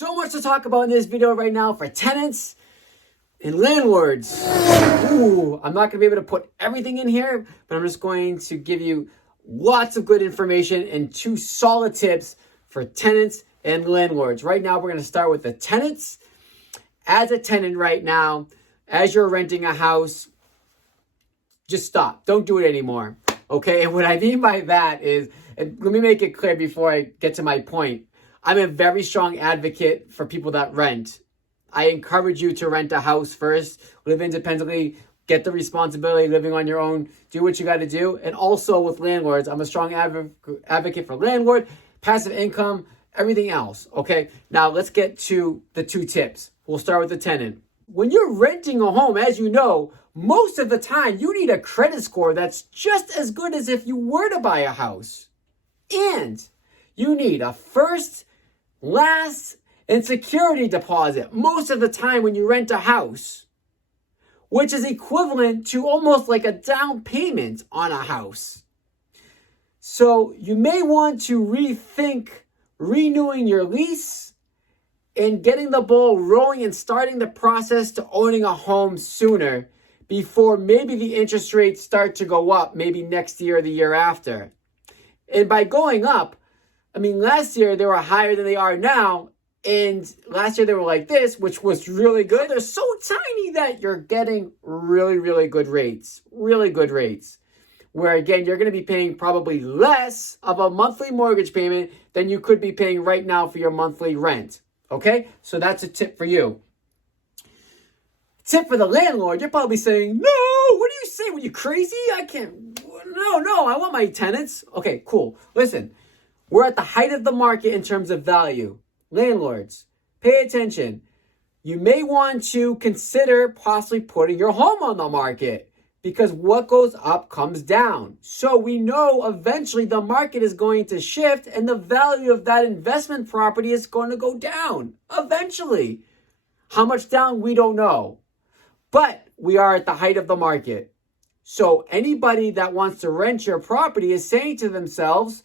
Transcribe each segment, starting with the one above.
so much to talk about in this video right now for tenants and landlords. Ooh, I'm not going to be able to put everything in here, but I'm just going to give you lots of good information and 2 solid tips for tenants and landlords. Right now, we're going to start with the tenants. As a tenant right now, as you're renting a house, just stop. Don't do it anymore. Okay? And what I mean by that is, and let me make it clear before I get to my point. I'm a very strong advocate for people that rent. I encourage you to rent a house first, live independently, get the responsibility living on your own, do what you got to do. And also with landlords, I'm a strong advocate for landlord, passive income, everything else. Okay, now let's get to the 2 tips. We'll start with the tenant. When you're renting a home, as you know, most of the time you need a credit score that's just as good as if you were to buy a house. And you need a first, last, and security deposit most of the time when you rent a house, which is equivalent to almost like a down payment on a house. So you may want to rethink renewing your lease and getting the ball rolling and starting the process to owning a home sooner before maybe the interest rates start to go up maybe next year or the year after. And by going up, I mean, last year they were higher than they are now. And last year they were like this, which was really good. They're so tiny that you're getting really, really good rates. Really good rates. Where again, you're going to be paying probably less of a monthly mortgage payment than you could be paying right now for your monthly rent. Okay? So that's a tip for you. Tip for the landlord, you're probably saying, no, what do you say? Were you crazy? I can't. No, I want my tenants. Okay, cool. Listen, we're at the height of the market in terms of value. Landlords, pay attention. You may want to consider possibly putting your home on the market because what goes up comes down. So we know eventually the market is going to shift and the value of that investment property is going to go down eventually. How much down, we don't know. But we are at the height of the market. So anybody that wants to rent your property is saying to themselves,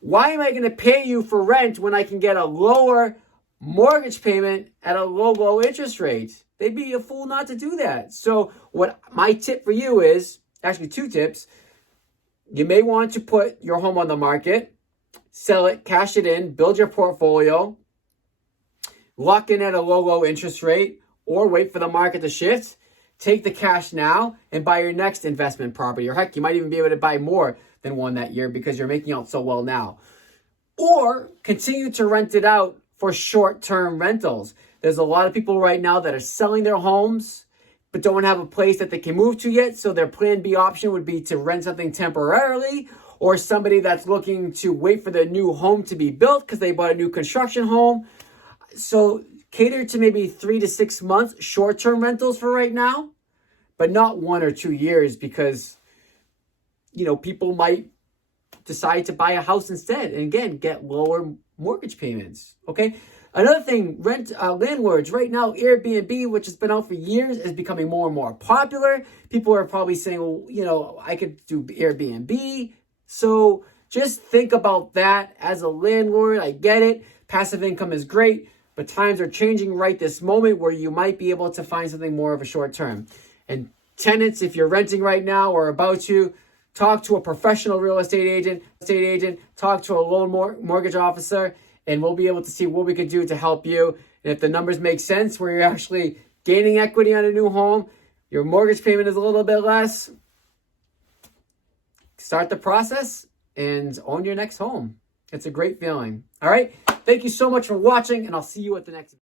why am I going to pay you for rent when I can get a lower mortgage payment at a low interest rate? They'd be a fool not to do that. So what my tip for you is, actually 2 tips. You may want to put your home on the market, sell it, cash it in, build your portfolio, lock in at a low interest rate, or wait for the market to shift. Take the cash now and buy your next investment property. Or heck, you might even be able to buy more than one that year because you're making out so well now. Or continue to rent it out for short-term rentals. There's a lot of people right now that are selling their homes but don't have a place that they can move to yet. So their plan B option would be to rent something temporarily, or somebody that's looking to wait for their new home to be built because they bought a new construction home. So cater to maybe 3 to 6 months short-term rentals for right now, but not 1 or 2 years because, you know, people might decide to buy a house instead and again get lower mortgage payments. Okay. Another thing, landlords right now, Airbnb, which has been out for years, is becoming more and more popular. People are probably saying, well, you know, I could do Airbnb. So just think about that as a landlord. I get it. Passive income is great, but times are changing right this moment where you might be able to find something more of a short term. And tenants, if you're renting right now or about to, talk to a professional real estate agent, talk to a loan mortgage officer, and we'll be able to see what we could do to help you. And if the numbers make sense where you're actually gaining equity on a new home, your mortgage payment is a little bit less, start the process and own your next home. It's a great feeling. All right. Thank you so much for watching, and I'll see you at the next